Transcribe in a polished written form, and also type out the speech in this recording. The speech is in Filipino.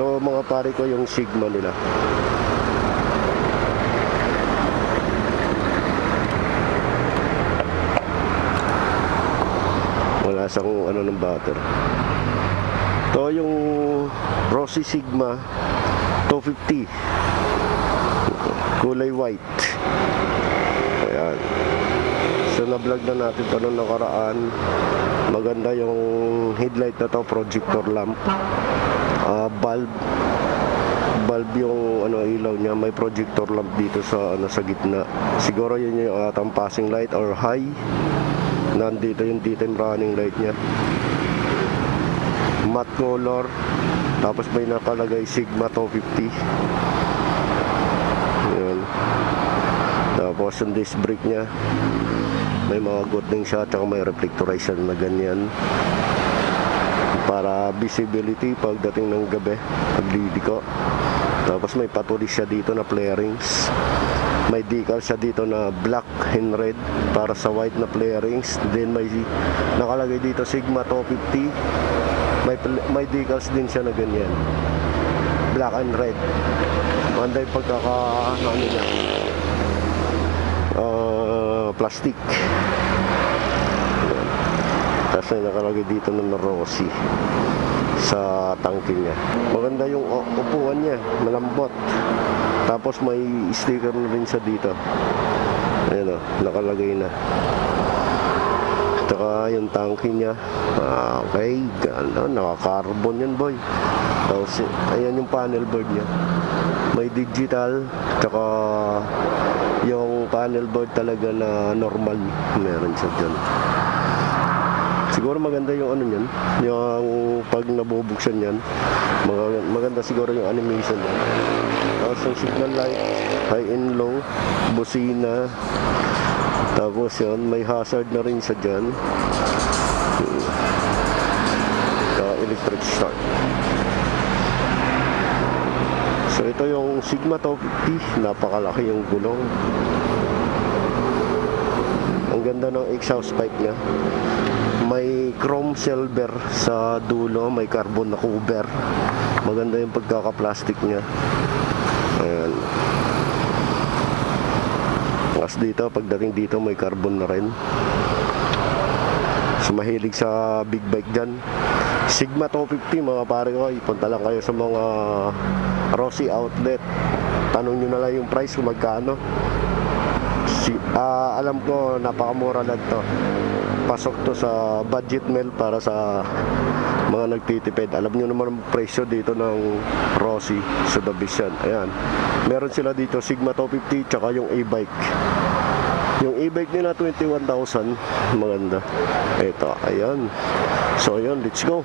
Ito mga pare ko yung Sigma nila. Wala siyang ano ng butter. Ito yung Rossi Sigma 250, kulay white. Ayan. So na-vlog na natin ito nung nakaraan. Maganda yung headlight na to, projector lamp. Bulb yung ano ilaw niya, may projector lamp dito sa ano sa gitna. Siguro yun yung atang passing light or high. Nandito yung daytime running light niya. Matte color. Tapos may nakalagay Sigma 250. Ayan. Tapos yung disc brake niya, may mga gooding siya, tsaka may reflectorization na ganyan para visibility pagdating ng gabi, paglidiko. Tapos may patulis siya dito na flarings. May decal siya dito na black and red para sa white na flarings. Then may nakalagay dito Sigma 250. May decals din siya na ganyan, black and red. Manday pagkaka ano niya, plastic. Tapos may nakalagay dito na Rossi sa tangke niya. Maganda yung upuan niya, malambot. Tapos may sticker na rin siya dito. Ayan o, nakalagay na. Saka yung tangke niya, okay, gano'n, naka-carbon yan boy. Tapos ayan yung panel board niya, may digital, saka yung panel board talaga na normal, meron siya dyan. Siguro maganda yung ano niyan, yung pag nabubuksan yan, maganda siguro yung animation niya. Tapos yung signal light, high and low, busina. Tapos yun, may hazard na rin siya dyan. Electric start. So ito yung Sigma 250, napakalaki yung gulong. Ang ganda ng exhaust pipe niya. May chrome silver sa dulo, may carbon na cover. Maganda yung pagkaka-plastic niya. Ayan. Tapos dito, pagdating dito may carbon na rin. So mahilig sa big bike dyan, Sigma 250 mga pare ko, ipunta lang kayo sa mga Rossi outlet. Tanong nyo na lang yung price kung magkano. Alam ko napakamura lang to. Pasok to sa budget meal para sa mga nagtitipid. Alam nyo naman ang presyo dito ng Rossi sa Davisan. Ayan, meron sila dito Sigma 250 tsaka yung e-bike. Yung e-bike nila 21,000, maganda. Ito, ayan. So ayan, let's go.